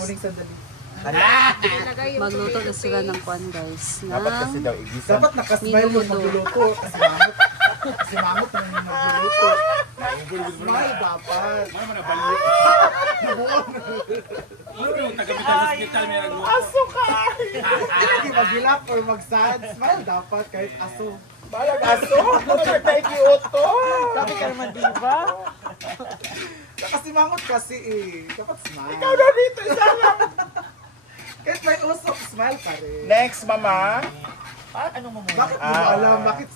uling sandali. Magluto na sila ng kwan guys. Dapat kasi Na daw igisa. Dapat nakasmile yung Minuto. magluluto. Kasi mangot. Kasi mangot yung magluluto. Smile dapat. Aso ka! Hindi mag-hilak or mag-sad. Smile dapat kahit aso. Balag aso! Nagtay kyoto! Dapat ka naman diba? Kasi mangot kasi eh. Dapat smile. Ikaw na dito, isa lang! Kahit may usok, smile pa rin. Next, mama. Ano mo muna? Bakit di mo alam? Bakit?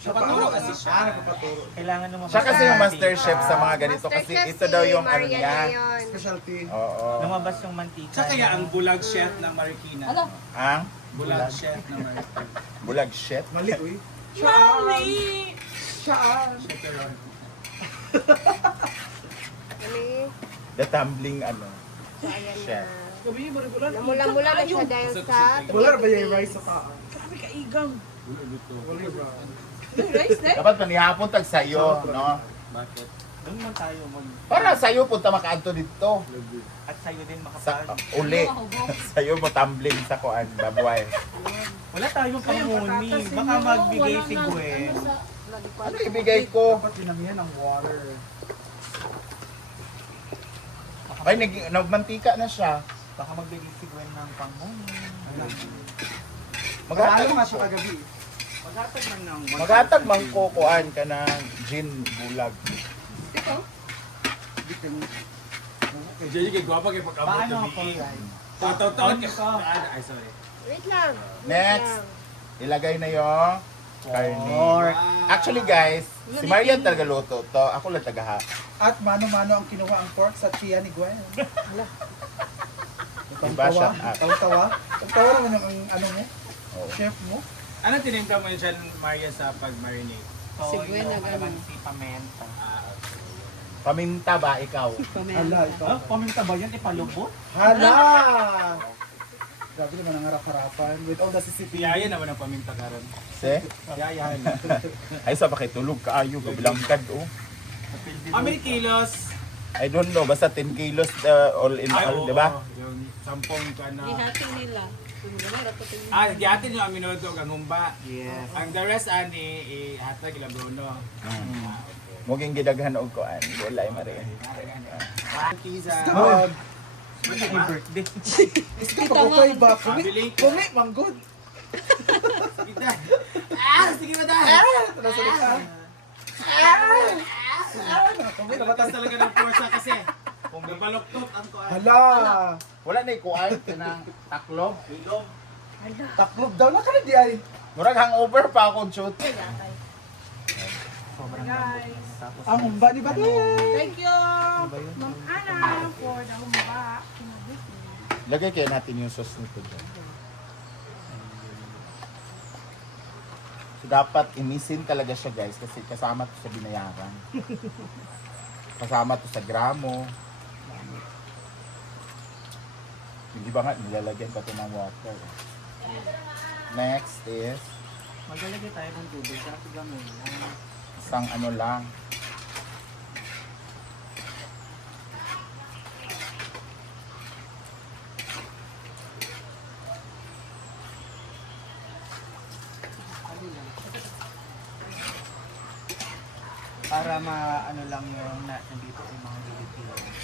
Nagpaturo kasi siya. Nagpaturo. Kailangan naman. Siya kasi yung master chef sa mga ganito kasi ito daw yung ano niya. Specialty. Oo. Lumabas yung mantika. Siya kaya ang bulag chef ng Marikina. Ang Bulag chef ng Marikina. bulag shit. Mali, uy. Siya. Chaperon. The tumbling ano. Chef. Namula-mula na siya dahil sa Wala ba yung rice sa taan? Bulag ito. Wala ba? Dapat panihapon tag sayo, no? Bakit? Doon man tayo mag... Para sayo punta makaadto dito. At sa'yo din Sa makapal. uli. Sayo mo tumbling sa kuan, babuay. Wala tayong pangmuni. Baka magbigay si Gwen. Ano ibigay ko? Dapat dinamihan ng water. Ay, nagmantika na siya. Baka magbigay si Gwen ng pangmuni. Mag-aalam nga Maghatag siya kagabi. Maghatag man ng... Maghatag man ko kuan ka ng gin bulag. Jadi kay guwapa kay pagkabot Paano ng ako meeting. guys? Taon-taon Paano ka. ka? Ay, sorry. Wait lang. Next, ilagay na yung karne. Pork. Actually guys, si Marian talaga luto to. Ako lang tagaha. At mano-mano ang kinuha ang pork sa tiya ni Gwen. Diba, shut up. Tawa-tawa. Tawa naman yung ano mo, Oh. chef mo. Anong tinimpla mo yun dyan, Maria, sa pag-marinate? Si Gwen na ganun. Si Pamenta. Paminta ba ikaw? Hala, ito. Ah, paminta ba yan? Ipalubot? Hala! Grabe naman ang harap-harapan with all the CCTV. Piyaya naman ang paminta karon. Se? Piyaya. Ay sa pakitulog kaayo kabilangkad oh. How many kilos? I don't know, basta 10 kilos all in all, di ba? Yung 10 ka na. Ihating nila. Gihatin yung aminoto kang humba. Yes. Ang the rest ani ihatag ila Bruno. Muging gidaghan og kuan, wala ay mari. Kiza. God! Happy birthday. Ito pag-okay ba? Pabili ka. Kumi, manggod! Sige na. Sige ba dahil? Ito na salita. Kami nabatas talaga ng puwersa kasi. Kung nabaloktot ang kuan. Hala! Wala na kuan kanang taklob. Taklob daw na ka na di ay. Murag hangover pa ako shoot. Sobrang lambot. Tapos Ang humba ni Batay. Thank you, Ma'am Ana, for the humba. Lagay kaya natin yung sauce nito dyan. So, dapat imisin talaga siya guys kasi kasama to sa binayaran. Kasama to sa gramo. Hindi ba nga nilalagyan pa to ng water. Next is maglalagay tayo ng tubig. Kasi gamay. isang ano lang. Para ma-ano lang yung nandito yung mga gilid-gilid.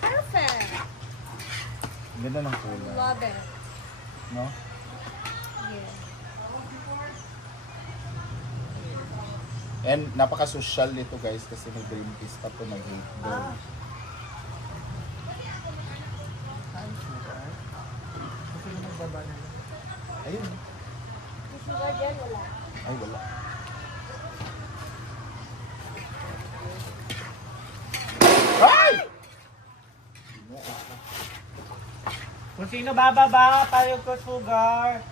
Perfect. Ganda ng kulay. Love it. No? Yeah. And napaka-social nito guys kasi may green peas pa to, may hate dog. Ayun. Sugar dyan, wala. Ay, wala. Ay! Kung sino bababa, tayo ko sugar.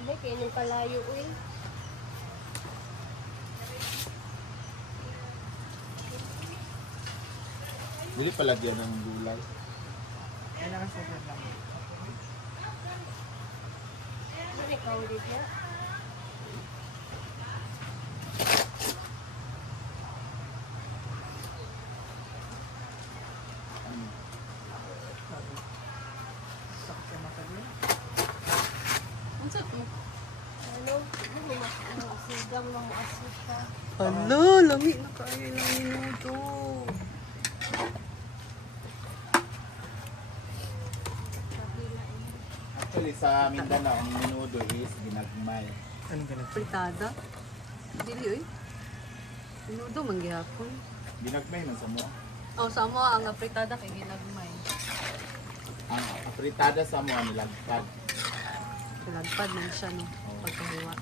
Hindi, kayo nung kalayo, uy. Hindi palagyan ng gulay. Kailangan sugar lang. Unsa to? Hala, lami na kayo ng minuto. Actually, sa Mindanao, ang minudo is ginagmay. Ano ganun? Fritada. Dili oy. Minuto man gihapon. Ginagmay man sa mo. Oh, sa mo ang fritada kay ginagmay. Ang apritada sa mo, nilagpad. Lagpad man siya no. Pagkahiwa.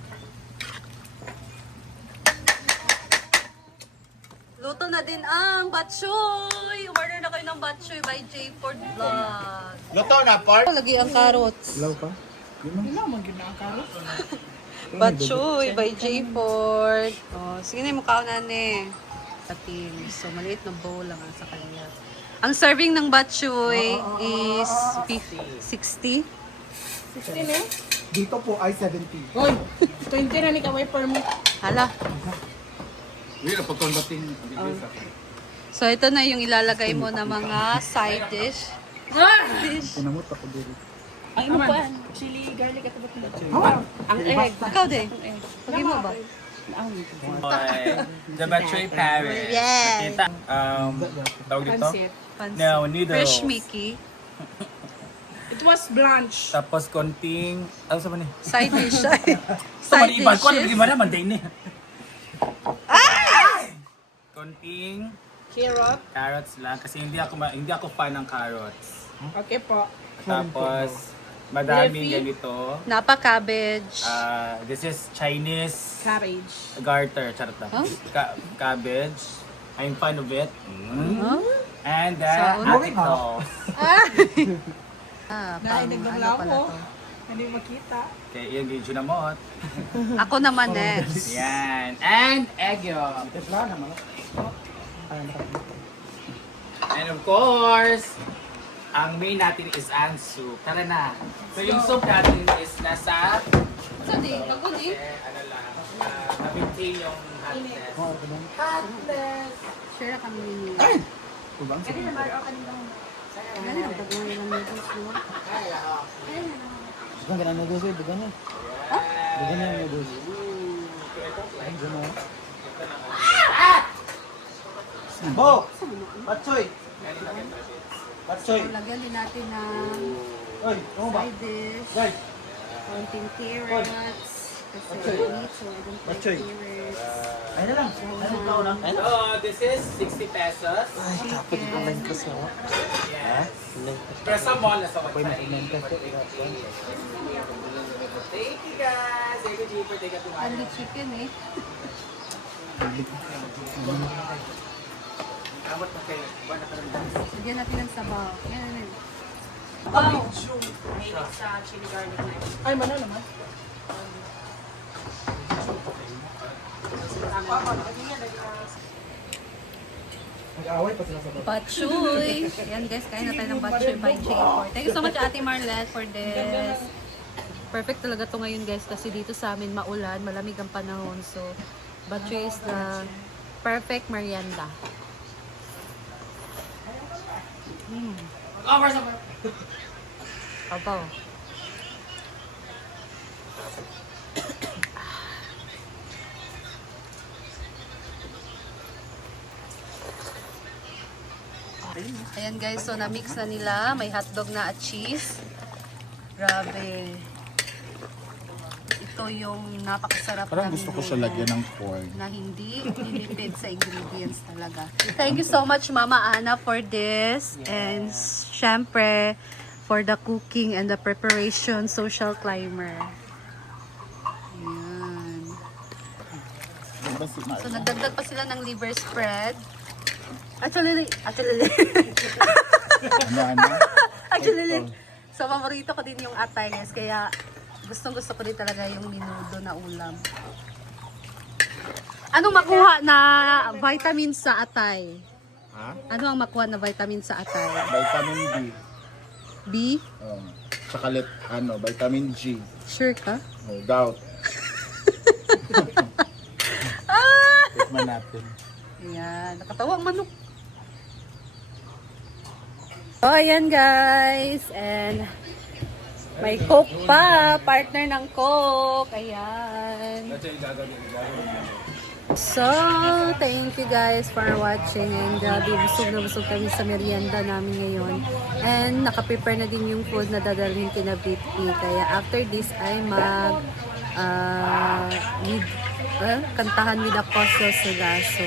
Luto na din ang batchoy! Order na kayo ng batchoy by J Ford Vlog. Luto na, Park! Lagi ang carrots. Ilaw pa? Batchoy by J Ford. Oh, sige na yung mukha na ni. Atin. So, maliit na bowl lang ang sa kanya. Ang serving ng batchoy is 60. 16 eh. Dito po ay 70. Hoy, 20 na ni kamay per mo. Hala. Hindi na pagkondating. So, ito na yung ilalagay mo na mga side dish. Dish. Pinamot ako dito. Ang imo pa, chili, garlic at ba't ang egg. Ikaw din. Pagi mo ba? The Batchoy Paris. Yes. Kita, tawag dito? Pansit. No, noodles. Fresh Mickey. It was blanch. Tapos konting, ano sa man eh? Side dish. Sa Side man iba ko, dishes. hindi man naman din eh. Konting Carrot. carrots lang kasi hindi ako fan ng carrots. Okay po. Tapos madaming Leafy. ganito. Napa cabbage. This is Chinese Cabbage. garter, charot lang. Huh? Cabbage. I'm fan of it. Huh? And then, Saon? atito. Dahil Pang nagdaglaw pala ko. to? Hindi makita. Okay, yung gidyo na mo. Ako naman next. Yan. And egg yolk. Tesla naman. And of course, ang main natin is ang soup. Tara na. So yung soup natin is nasa, Sa di, pagod eh. ano lang, na-maintain yung hotness. Hotness! Share na kami ni Kubang sa Ano na, pag mga ilang noodles mo. Ang ganang noodles eh, bugan yan. Bugan yan noodles. Ay, gano'n. Bo! Patsoy! Patsoy! So, lagyan din natin ng Oy, ano ba? side dish. Guys! Konting carrots. Kasi meat, so I don't like Batchoy. carrots. Ay na lang. Ay na lang. Ay na So this is 60 pesos. Chicken. Yes. Pero sa mall na sa Apoy website. mag-comment ka. Thank you guys. Thank you, G, for taking to Only chicken eh. Awat na kayo. Buwan na ka rin. Lagyan natin ng sabaw. Yan, yan. Ay, mana naman. Mag-away pa sila sa baba. Batchoy! Yan guys, kain na tayo ng batchoy by J4. Thank you so much Ate Marlette for this. Perfect talaga to ngayon guys kasi dito sa amin maulan, malamig ang panahon. So, batchoy is the perfect merienda. Abaw. Ayan guys, so na-mix na nila. May hotdog na at cheese. Grabe. Ito yung napakasarap Parang na gusto ko minuto siya lagyan ng corn. na hindi limited sa ingredients talaga. Thank you so much Mama Ana for this. And syempre for the cooking and the preparation, social climber. Ayan. So nagdagdag pa sila ng liver spread. Actually, so paborito ko din yung atay guys, kaya gustong-gusto ko din talaga yung minudo na ulam. Anong makuha na vitamin sa atay? Ha? Ano ang makuha na vitamin sa atay? Vitamin B. B? Chocolate, vitamin G. Sure ka? Oh, gout. Tikman natin. Ayan, nakatawang manok. So, ayan guys. And may Coke pa. Partner ng Coke. Ayan. So, thank you guys for watching. And busog na busog kami sa merienda namin ngayon. And nakaprepare na din yung food na dadalhin kina BP. Kaya after this ay kantahan with the Cosio sila. So,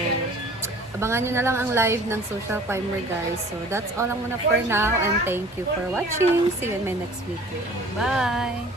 abangan nyo na lang ang live ng Social Primer guys. So, that's all lang muna for now. And thank you for watching. See you in my next video. Bye!